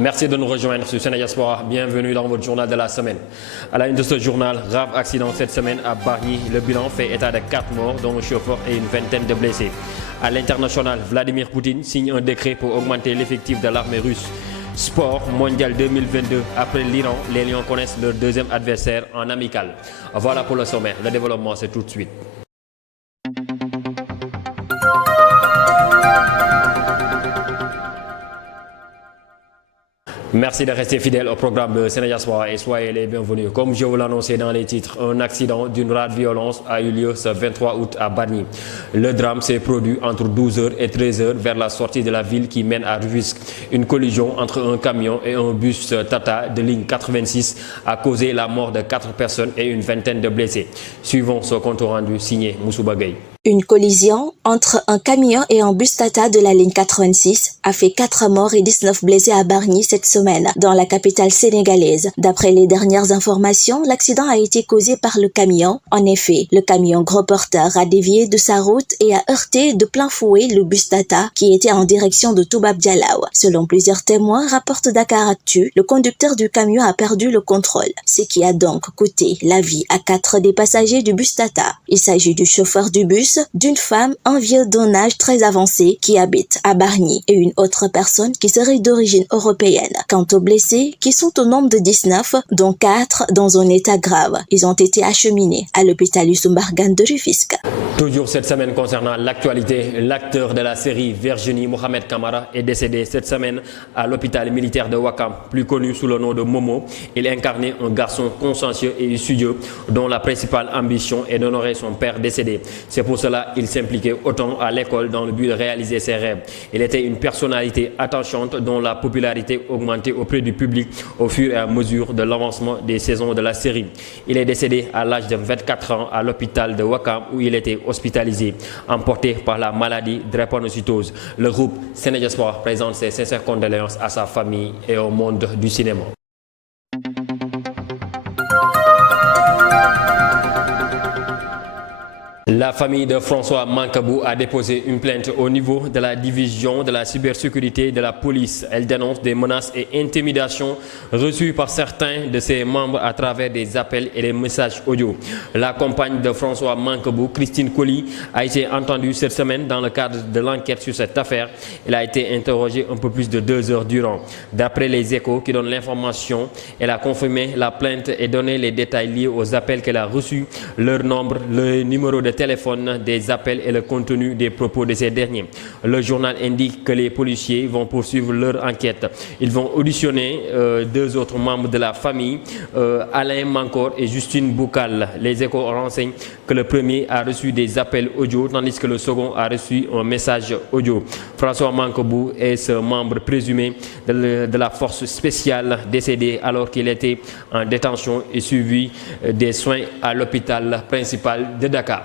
Merci de nous rejoindre sur Sénégal Sport. Bienvenue dans votre journal de la semaine. À la une de ce journal, grave accident cette semaine à Bargny. Le bilan fait état de 4 morts, dont un chauffeur et une vingtaine de blessés. À l'international, Vladimir Poutine signe un décret pour augmenter l'effectif de l'armée russe. Sport mondial 2022. Après l'Iran, les Lions connaissent leur deuxième adversaire en amical. Voilà pour le sommaire. Le développement, c'est tout de suite. Merci de rester fidèle au programme de Sénégal Sport et soyez les bienvenus. Comme je vous l'annonçais dans les titres, un accident d'une rare violence a eu lieu ce 23 août à Bargny. Le drame s'est produit entre 12h et 13h vers la sortie de la ville qui mène à Rufisque. Une collision entre un camion et un bus Tata de ligne 86 a causé la mort de 4 personnes et une vingtaine de blessés. Suivons ce compte rendu signé Moussouba Gueye. Une collision entre un camion et un bus Tata de la ligne 86 a fait 4 morts et 19 blessés à Bargny cette semaine, dans la capitale sénégalaise. D'après les dernières informations, l'accident a été causé par le camion. En effet, le camion gros porteur a dévié de sa route et a heurté de plein fouet le bus Tata qui était en direction de Toubab Dialaw. Selon plusieurs témoins, rapporte Dakaractu, le conducteur du camion a perdu le contrôle, ce qui a donc coûté la vie à 4 des passagers du bus Tata. Il s'agit du chauffeur du bus, d'une femme, un vieux d'un âge très avancé qui habite à Bargny et une autre personne qui serait d'origine européenne. Quant aux blessés, qui sont au nombre de 19, dont 4 dans un état grave, ils ont été acheminés à l'hôpital Youssou Mbargane de Rufisque. Toujours cette semaine concernant l'actualité, l'acteur de la série Virginie, Mohamed Kamara, est décédé cette semaine à l'hôpital militaire de Ouakam, plus connu sous le nom de Momo. Il incarnait un garçon consciencieux et studieux dont la principale ambition est d'honorer son père décédé. C'est pour cela qu'il s'impliquait autant à l'école dans le but de réaliser ses rêves. Il était une personnalité attachante dont la popularité augmentait auprès du public au fur et à mesure de l'avancement des saisons de la série. Il est décédé à l'âge de 24 ans à l'hôpital de Ouakam où il était hospitalisé, emporté par la maladie drépanocytose. Le groupe Sénégal Sport présente ses sincères condoléances à sa famille et au monde du cinéma. La famille de François Mancabou a déposé une plainte au niveau de la division de la cybersécurité de la police. Elle dénonce des menaces et intimidations reçues par certains de ses membres à travers des appels et des messages audio. La compagne de François Mancabou, Christine Colli, a été entendue cette semaine dans le cadre de l'enquête sur cette affaire. Elle a été interrogée un peu plus de 2 heures durant. D'après les Échos qui donnent l'information, elle a confirmé la plainte et donné les détails liés aux appels qu'elle a reçus, leur nombre, le numéro de téléphone des appels et le contenu des propos de ces derniers. Le journal indique que les policiers vont poursuivre leur enquête. Ils vont auditionner 2 autres membres de la famille, Alain Mancor et Justine Boucal. Les Échos renseignent que le premier a reçu des appels audio tandis que le second a reçu un message audio. François Mancabou est ce membre présumé de la force spéciale décédé alors qu'il était en détention et suivi des soins à l'hôpital principal de Dakar.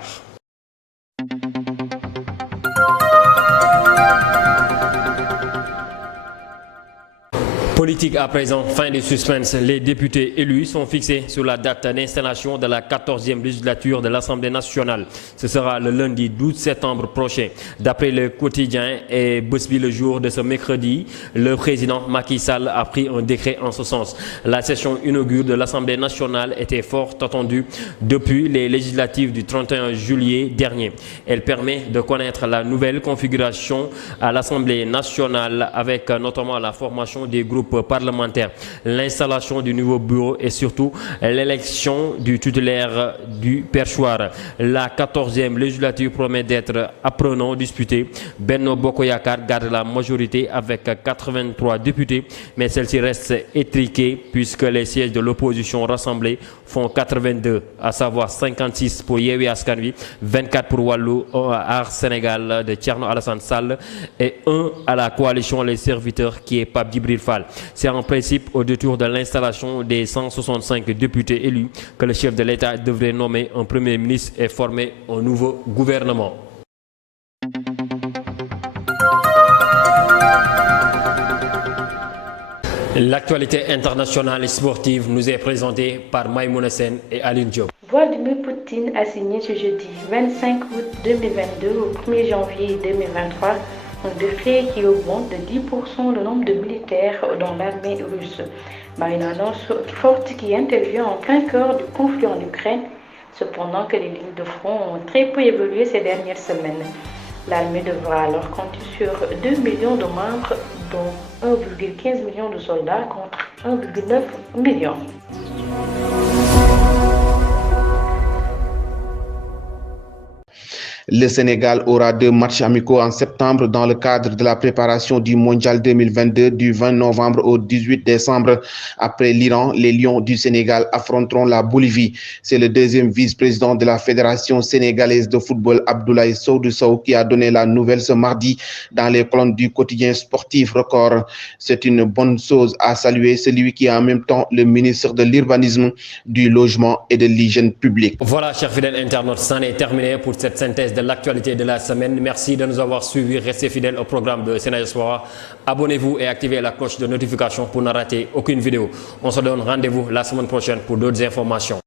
Politique à présent, fin du suspense. Les députés élus sont fixés sur la date d'installation de la 14e législature de l'Assemblée nationale. Ce sera le lundi 12 septembre prochain. D'après le quotidien et Bosby le jour de ce mercredi, le président Macky Sall a pris un décret en ce sens. La session inaugure de l'Assemblée nationale était fort attendue depuis les législatives du 31 juillet dernier. Elle permet de connaître la nouvelle configuration à l'Assemblée nationale avec notamment la formation des groupes parlementaires, l'installation du nouveau bureau et surtout l'élection du titulaire du perchoir. La 14e législature promet d'être apprenant disputée. Benno Bokk Yakaar garde la majorité avec 83 députés, mais celle-ci reste étriquée puisque les sièges de l'opposition rassemblés font 82, à savoir 56 pour Yewwi Askan Wi, 24 pour Wallu Aar Sénégal de Thierno Alassane Sall et 1 à la coalition Les Serviteurs qui est Pape Djibril Fall. C'est en principe au détour de l'installation des 165 députés élus que le chef de l'État devrait nommer un Premier ministre et former un nouveau gouvernement. L'actualité internationale et sportive nous est présentée par Maïmouna Sen et Aline Diop. Vladimir Poutine a signé ce jeudi 25 août 2022 au 1er janvier 2023 un décret qui augmente de 10% le nombre de militaires dans l'armée russe. Une annonce forte qui intervient en plein cœur du conflit en Ukraine, cependant que les lignes de front ont très peu évolué ces dernières semaines. L'armée devra alors compter sur 2 millions de membres, dont 1,15 million de soldats contre 1,9 million. Le Sénégal aura 2 matchs amicaux en septembre dans le cadre de la préparation du Mondial 2022 du 20 novembre au 18 décembre. Après l'Iran, les Lions du Sénégal affronteront la Bolivie. C'est le deuxième vice-président de la Fédération sénégalaise de football, Abdoulaye Sow, qui a donné la nouvelle ce mardi dans les colonnes du quotidien sportif Record. C'est une bonne chose à saluer, celui qui est en même temps le ministre de l'Urbanisme, du Logement et de l'Hygiène publique. Voilà, chers fidèles internautes, c'en est terminé pour cette synthèse de l'actualité de la semaine. Merci de nous avoir suivis. Restez fidèles au programme de Sénégal Soir. Abonnez-vous et activez la cloche de notification pour ne rater aucune vidéo. On se donne rendez-vous la semaine prochaine pour d'autres informations.